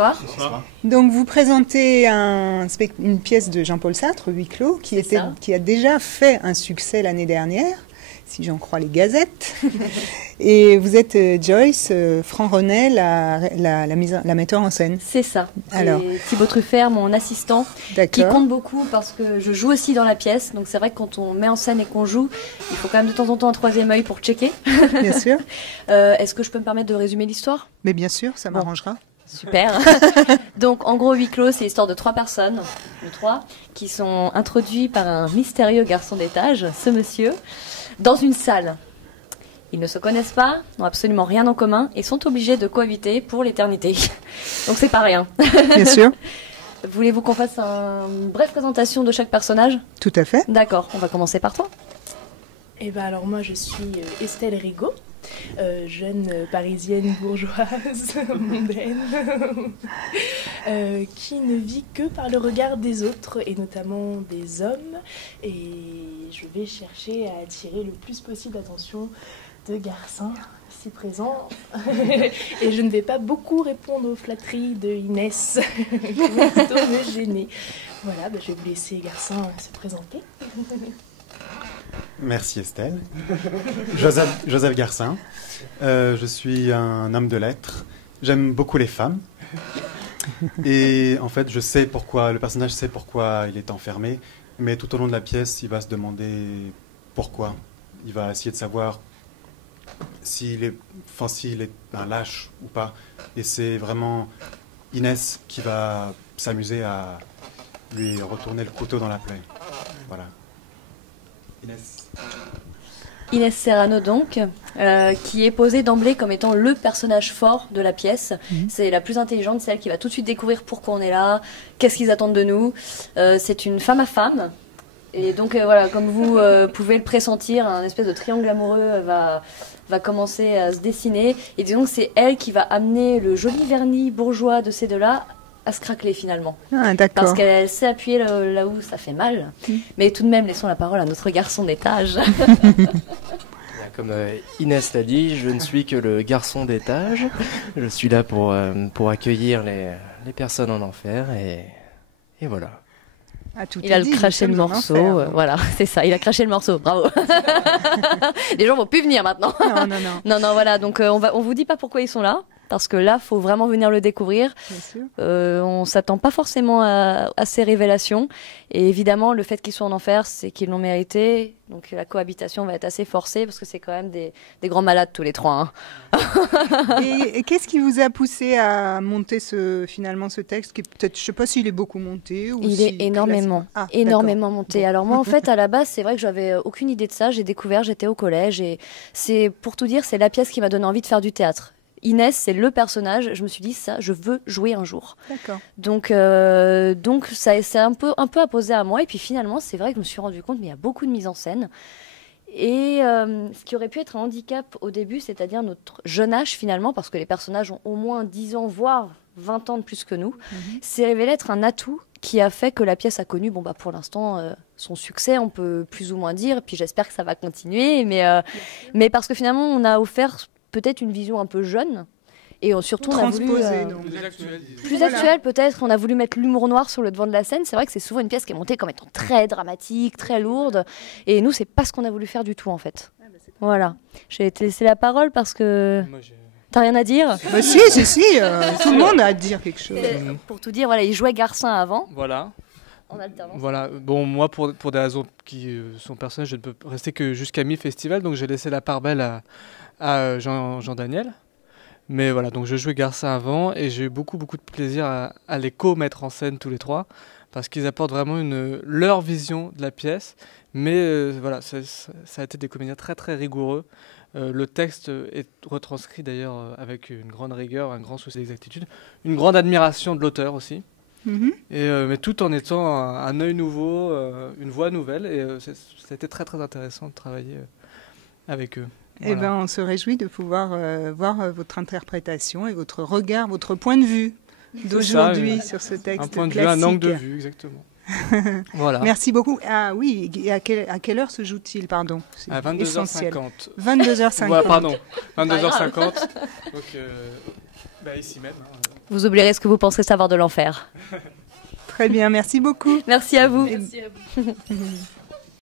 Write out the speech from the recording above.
bonsoir. Bonsoir. Donc vous présentez une pièce de Jean-Paul Sartre, Huis clos, qui a déjà fait un succès l'année dernière, si j'en crois les gazettes. Et vous êtes Joyce Franc-René, la metteur en scène. C'est ça. Alors. Et Thibaut Truffert, mon assistant, qui compte beaucoup parce que je joue aussi dans la pièce. Donc c'est vrai que quand on met en scène et qu'on joue, il faut quand même de temps en temps un troisième œil pour checker. Bien sûr. Est-ce que je peux me permettre de résumer l'histoire? Mais bien sûr, ça m'arrangera. Super. Donc en gros, Huis clos, c'est l'histoire de 3 personnes, qui sont introduits par un mystérieux garçon d'étage, ce monsieur, dans une salle. Ils ne se connaissent pas, n'ont absolument rien en commun et sont obligés de cohabiter pour l'éternité. Donc c'est pas rien. Bien sûr. Voulez-vous qu'on fasse une brève présentation de chaque personnage? Tout à fait. D'accord, on va commencer par toi. Eh ben alors moi je suis Estelle Rigaud, jeune parisienne bourgeoise, mondaine, qui ne vit que par le regard des autres et notamment des hommes. Et je vais chercher à attirer le plus possible l'attention de garçons si présents. Et je ne vais pas beaucoup répondre aux flatteries de Inès, qui vont plutôt me gêner. Voilà, je vais vous laisser garçons se présenter. Merci Estelle. Joseph Garcin. Je suis un homme de lettres. J'aime beaucoup les femmes. Et en fait, le personnage sait pourquoi il est enfermé, mais tout au long de la pièce, il va se demander pourquoi. Il va essayer de savoir s'il est un lâche ou pas. Et c'est vraiment Inès qui va s'amuser à lui retourner le couteau dans la plaie. Voilà. Inès Serrano donc, qui est posée d'emblée comme étant le personnage fort de la pièce. C'est la plus intelligente, c'est elle qui va tout de suite découvrir pourquoi on est là, qu'est-ce qu'ils attendent de nous. C'est une femme à femme. Et donc voilà, comme vous pouvez le pressentir, un espèce de triangle amoureux va commencer à se dessiner. Et disons que c'est elle qui va amener le joli vernis bourgeois de ces deux-là à se craqueler finalement. Ah, d'accord. Parce qu'elle sait appuyer là où ça fait mal. Mais tout de même, laissons la parole à notre garçon d'étage. Comme Inès l'a dit, je ne suis que le garçon d'étage. Je suis là pour accueillir les personnes en enfer et voilà. Ah, il a craché le morceau, voilà, c'est ça, il a craché le morceau, bravo. Les gens vont plus venir maintenant. Non, voilà, donc on vous dit pas pourquoi ils sont là, parce que là, faut vraiment venir le découvrir. Bien sûr. On s'attend pas forcément à ces révélations, et évidemment, le fait qu'ils soient en enfer, c'est qu'ils l'ont mérité, donc la cohabitation va être assez forcée, parce que c'est quand même des grands malades tous les 3. Et qu'est-ce qui vous a poussé à monter finalement ce texte qui peut-être, je sais pas s'il est beaucoup monté ou il est énormément monté. Alors moi en fait à la base c'est vrai que j'avais aucune idée de ça, j'ai découvert, j'étais au collège et c'est pour tout dire, c'est la pièce qui m'a donné envie de faire du théâtre. Inès, c'est le personnage, je me suis dit ça, je veux jouer un jour. D'accord. Donc ça c'est un peu apposé à moi et puis finalement c'est vrai que je me suis rendu compte mais il y a beaucoup de mise en scène. Et ce qui aurait pu être un handicap au début, c'est-à-dire notre jeune âge finalement, parce que les personnages ont au moins 10 ans, voire 20 ans de plus que nous, s'est révélé être un atout qui a fait que la pièce a connu, pour l'instant, son succès, on peut plus ou moins dire, et puis j'espère que ça va continuer, mais parce que finalement, on a offert peut-être une vision un peu jeune, et surtout on a voulu plus actuel peut-être, on a voulu mettre l'humour noir sur le devant de la scène. C'est vrai que c'est souvent une pièce qui est montée comme étant très dramatique, très lourde, et nous c'est pas ce qu'on a voulu faire du tout en fait. Voilà, je vais te laisser la parole parce que t'as rien à dire. Bah si, tout le monde a à dire quelque chose. Pour tout dire, voilà, il jouait Garcin avant. Voilà. En alternance. Voilà. Bon, moi pour des raisons qui sont personnelles, je ne peux rester que jusqu'à mi-festival, donc j'ai laissé la part belle à Jean Daniel. Mais voilà, donc je jouais Garcin avant et j'ai eu beaucoup de plaisir à les co-mettre en scène tous les 3 parce qu'ils apportent vraiment leur vision de la pièce. Mais voilà, ça a été des comédiens très très rigoureux. Le texte est retranscrit d'ailleurs avec une grande rigueur, un grand souci d'exactitude, une grande admiration de l'auteur aussi. Mais tout en étant un œil nouveau, une voix nouvelle. Et ça a été très très intéressant de travailler avec eux. Voilà. Eh ben, on se réjouit de pouvoir voir votre interprétation et votre regard, votre point de vue d'aujourd'hui sur ce texte un point de classique. vue, un angle de vue, exactement. Voilà. Merci beaucoup. Ah oui, à quelle heure se joue-t-il, pardon? À 22h50. 22h50. Ouais, pardon, 22h50. Donc Ici même. Vous oublierez ce que vous penserez savoir de l'enfer. Très bien, merci beaucoup. Merci à vous. Merci à vous.